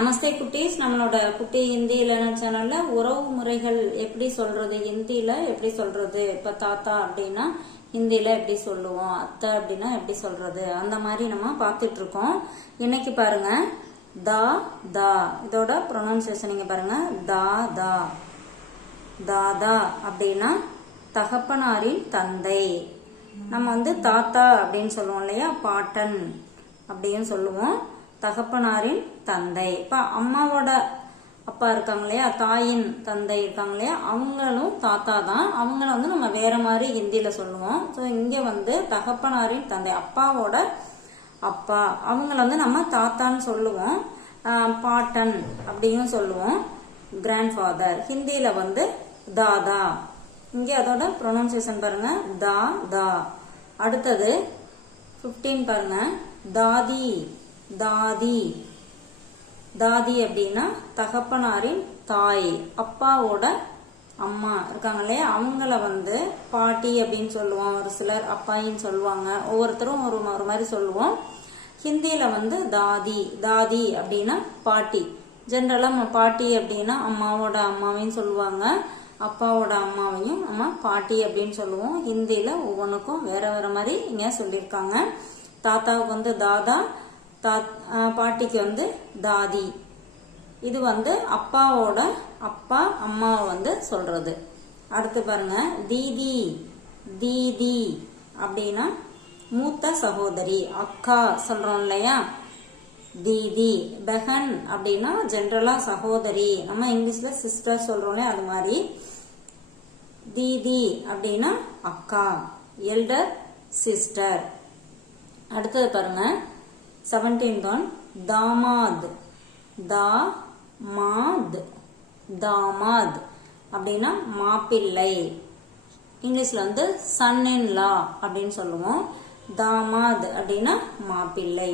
நமஸ்தே குட்டீஸ். நம்மளோட குட்டி ஹிந்தி இளைஞர் சேனல்ல உறவு முறைகள் எப்படி சொல்றது ஹிந்தியில எப்படி சொல்றது இப்ப தாத்தா அப்படின்னா ஹிந்தியில எப்படி சொல்லுவோம் அத்தை அப்படின்னா எப்படி சொல்றது அந்த மாதிரி நம்ம பார்த்துட்டு இருக்கோம் இன்னைக்கு பாருங்க தா தா. இதோட ப்ரொனவுன்சியேஷன் நீங்க பாருங்க தா தா. தாதா அப்படின்னா தகப்பனாரின் தந்தை. நம்ம வந்து தாத்தா அப்படின்னு சொல்லுவோம் இல்லையா பாட்டன் அப்படின்னு சொல்லுவோம். தகப்பனாரின் தந்தை. இப்போ அம்மாவோட அப்பா இருக்காங்க இல்லையா? தாயின் தந்தை இருக்காங்க இல்லையா? அவங்களும் தாத்தா தான் அவங்கள வந்து நம்ம வேற மாதிரி ஹிந்தியில் சொல்லுவோம். ஸோ இங்கே வந்து தகப்பனாரின் தந்தை அப்பாவோட அப்பா. அவங்கள வந்து நம்ம தாத்தான்னு சொல்லுவோம். பாட்டன் அப்படியும் சொல்லுவோம். கிராண்ட் ஃபாதர் ஹிந்தியில் வந்து தாதா. இங்கே அதோட ப்ரொனவுன்சியேஷன் பாருங்க. தா தா. அடுத்தது 15 பாருங்க. தாதி. தாதி. தாதி அப்படின்னா தகப்பனாரின் தாய் அப்பாவோட அம்மா இருக்காங்க இல்லையா? அவங்கள வந்து பாட்டி அப்படின்னு சொல்லுவோம். ஒரு சிலர் அப்பாயின்னு சொல்லுவாங்க. ஒவ்வொருத்தரும் ஒரு ஒரு மாதிரி சொல்லுவோம். ஹிந்தியில வந்து தாதி தாதி அப்படின்னா பாட்டி. ஜென்ரலா பாட்டி அப்படின்னா அம்மாவோட அம்மாவையும் சொல்லுவாங்க. அப்பாவோட அம்மாவையும் நம்ம பாட்டி அப்படின்னு சொல்லுவோம். ஹிந்தியில ஒவ்வொன்றுக்கும் வேற வேற மாதிரி இங்க சொல்லியிருக்காங்க. தாத்தாவுக்கு வந்து தாதா தா பாட்டிக்கு வந்து தாதி. இது வந்து அப்பாவோட அப்பா அம்மாவை வந்து சொல்றது. அடுத்து பாருங்க தீதி தீதி அப்படின்னா மூத்த சகோதரி அக்கா சொல்றோம் இல்லையா? தீதி பெஹன் அப்படின்னா ஜென்ரலா சகோதரி. நம்ம இங்கிலீஷ்ல சிஸ்டர் சொல்றோம்ல அது மாதிரி. தீதி அப்படின்னா அக்கா எல்டர் சிஸ்டர். அடுத்தது பாருங்க செவன்டீன் ஒன் தாமாத் தா மாத் தாமாத் அப்படின்னா மாப்பிள்ளை. இங்கிலீஷில் வந்து சன் இன் லா அப்படின்னு சொல்லுவோம். தாமாத் அப்படின்னா மாப்பிள்ளை.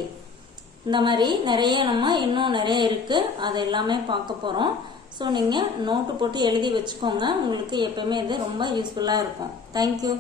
இந்த மாதிரி நிறைய நம்ம இன்னும் நிறைய இருக்கு. அது எல்லாமே பார்க்க போகிறோம் ஸோ நீங்கள் நோட்டு போட்டு எழுதி வச்சுக்கோங்க. உங்களுக்கு எப்பயுமே இது ரொம்ப யூஸ்ஃபுல்லாக இருக்கும். தேங்க்யூ